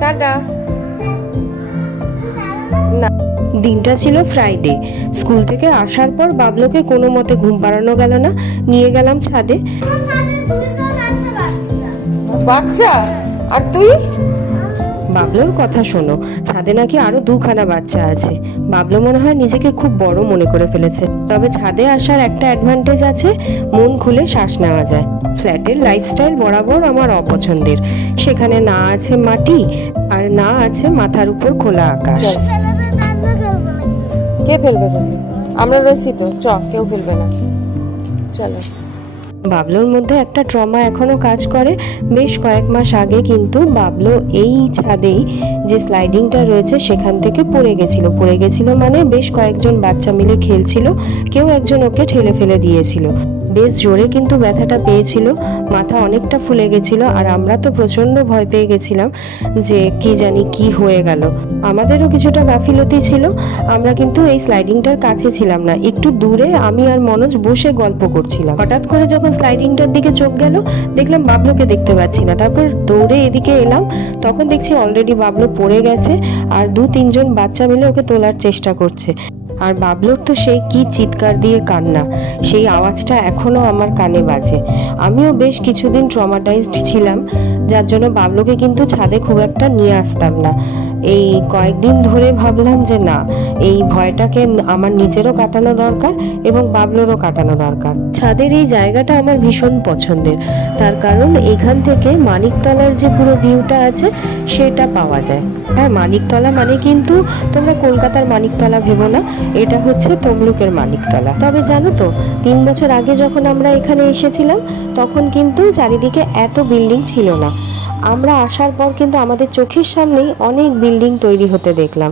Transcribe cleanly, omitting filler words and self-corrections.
Tata. না, দিনটা ছিল ফ্রাইডে। স্কুল থেকে আসার পর বাবলুকে কোনো মতে ঘুম পাড়ানো গেল না, নিয়ে গেলাম ছাদে। বাচ্চা? আর তুই? বাবলুর কথা শোনো, ছাদে নাকি আরো দুখানা বাচ্চা আছে। বাবলু মনে হয় নিজেকে খুব বড় মনে করে ফেলেছে। তবে ছাদে আসার একটা অ্যাডভান্টেজ আছে, মন খুলে শ্বাস নেওয়া যায়। ফ্ল্যাটের লাইফস্টাইল বরাবর আমার অপছন্দের। সেখানে না আছে মাটি, আর না আছে মাথার উপর খোলা আকাশ। কে ফেলবে তুমি? আমরা রয়েছি তো, কেউ ফেলবে না, চলো। বাবলুর মধ্যে একটা ট্রমা এখনো কাজ করে। বেশ কয়েক মাস আগে কিন্তু বাবলু এই ছাদেই যে স্লাইডিংটা রয়েছে সেখান থেকে পড়ে গেছিল মানে বেশ কয়েকজন বাচ্চা মিলে খেলছিল, কেউ একজন ওকে ঠেলে ফেলে দিয়েছিল। বেশ জোরে কিন্তু ব্যথাটা পেয়েছিল, মাথা অনেকটা ফুলে গেছিল, আর আমরা তো প্রচন্ড ভয় পেয়ে গেছিলাম যে কি জানি কি হয়ে গেল। আমাদেরও কিছুটা গাফিলতি ছিল, আমরা কিন্তু এই স্লাইডিংটার কাছে ছিলাম না, একটু দূরে আমি আর মনোজ বসে গল্প করছিলাম। হঠাৎ করে যখন স্লাইডিংটার দিকে চোখ গেল, দেখলাম বাবলুকে দেখতে পাচ্ছি না। তারপর দৌড়ে এদিকে এলাম, তখন দেখছি অলরেডি বাবলু পড়ে গেছে, আর 2-3 জন বাচ্চা মিলে ওকে তোলার চেষ্টা করছে। আর বাবলুর তো সেই কি চিৎকার দিয়ে কান্না, সেই আওয়াজটা এখনো আমার কানে বাজে। আমিও বেশ কিছুদিন ট্রমাটাইজড ছিলাম, যার জন্য বাবলুকে কিন্তু ছাদে খুব একটা নিয়ে আসতাম না। এই কয়েকদিন ধরে ভাবলাম যে না, এই ভয়টাকে আমার নিজেরও কাটানো দরকার এবং বাবলুরও কাটানো দরকার। ছাদের এই জায়গাটা আমার ভীষণ পছন্দের, তার কারণ এখান থেকে মানিকতলার যে পুরো ভিউটা আছে সেটা পাওয়া যায়। হ্যাঁ, মানিকতলা মানে কিন্তু তোমরা কলকাতার মানিকতলা ভেবো না, এটা হচ্ছে তমলুকের মানিকতলা। তবে জানো তো, 3 বছর আগে যখন আমরা এখানে এসেছিলাম তখন কিন্তু চারিদিকে এত বিল্ডিং ছিল না। আমরা আসার পর কিন্তু আমাদের চোখের সামনেই অনেক বিল্ডিং তৈরি হতে দেখলাম।